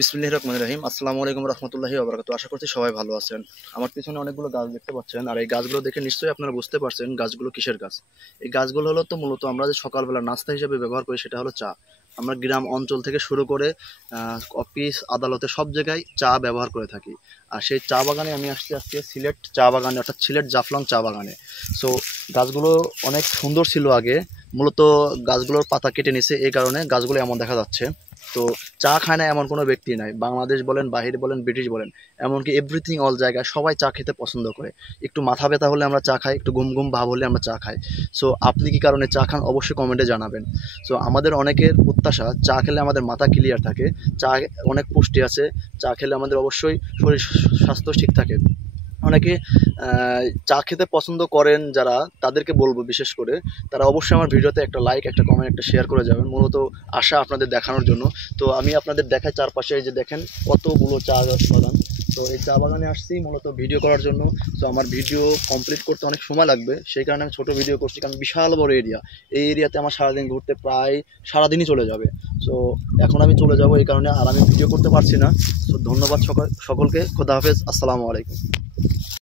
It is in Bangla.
বিসমিল্লাহির রহমানির রহিম। আসসালামু আলাইকুম রহমতুল্লাহি ওয়া বারাকাতুহু। আশা করছি সবাই ভালো আছেন। আমার পিছনে অনেকগুলো গাছ দেখতে পাচ্ছেন, আর এই গাছগুলো দেখে নিশ্চয়ই আপনারা বুঝতে পারছেন গাছগুলো কিসের গাছ। এই গাছগুলো হলো তো মূলত আমরা যে সকালবেলা নাস্তা হিসেবে ব্যবহার করি, সেটা হলো চা। আমরা গ্রাম অঞ্চল থেকে শুরু করে অফিস আদালতে সব জায়গায় চা ব্যবহার করে থাকি। আর সেই চা বাগানে আমি আসছি আজকে, সিলেট চা বাগানে, অর্থাৎ সিলেট জাফলং চা বাগানে। সো গাছগুলো অনেক সুন্দর ছিল আগে, মূলত গাছগুলোর পাতা কেটে নিছে, এই কারণে গাছগুলো এমন দেখা যাচ্ছে। তো চা খায় না এমন কোনো ব্যক্তি নাই, বাংলাদেশ বলেন, বাহির বলেন, ব্রিটিশ বলেন, এমনকি এভরিথিং অল জায়গায় সবাই চা খেতে পছন্দ করে। একটু মাথা ব্যথা হলে আমরা চা খাই, একটু ঘুম ঘুম ভাব হলে আমরা চা খাই। সো আপনি কি কারণে চা খান অবশ্যই কমেন্টে জানাবেন। সো আমাদের অনেকের প্রত্যাশা চা খেলে আমাদের মাথা ক্লিয়ার থাকে, চা অনেক পুষ্টি আছে, চা খেলে আমাদের অবশ্যই শরীর স্বাস্থ্য ঠিক থাকে। অনেকে চা খেতে পছন্দ করেন যারা, তাদেরকে বলবো বিশেষ করে তারা অবশ্যই আমার ভিডিওতে একটা লাইক, একটা কমেন্ট, একটা শেয়ার করে যাবেন। মূলত আশা আপনাদের দেখানোর জন্য। তো আমি আপনাদের দেখাই চারপাশে, এই যে দেখেন কতগুলো চা বাগান। তো এই চা বাগানে আসছি মূলত ভিডিও করার জন্য। তো আমার ভিডিও কমপ্লিট করতে অনেক সময় লাগবে, সেই কারণে আমি ছোটো ভিডিও করছি, কারণ বিশাল বড় এরিয়া। এই এরিয়াতে আমার সারাদিন ঘুরতে প্রায় সারাদিনই চলে যাবে। সো এখন আমি চলে যাব, এই কারণে আর আমি ভিডিও করতে পারছি না। তো ধন্যবাদ সকলকে। খোদা হাফেজ, আসসালামু আলাইকুম।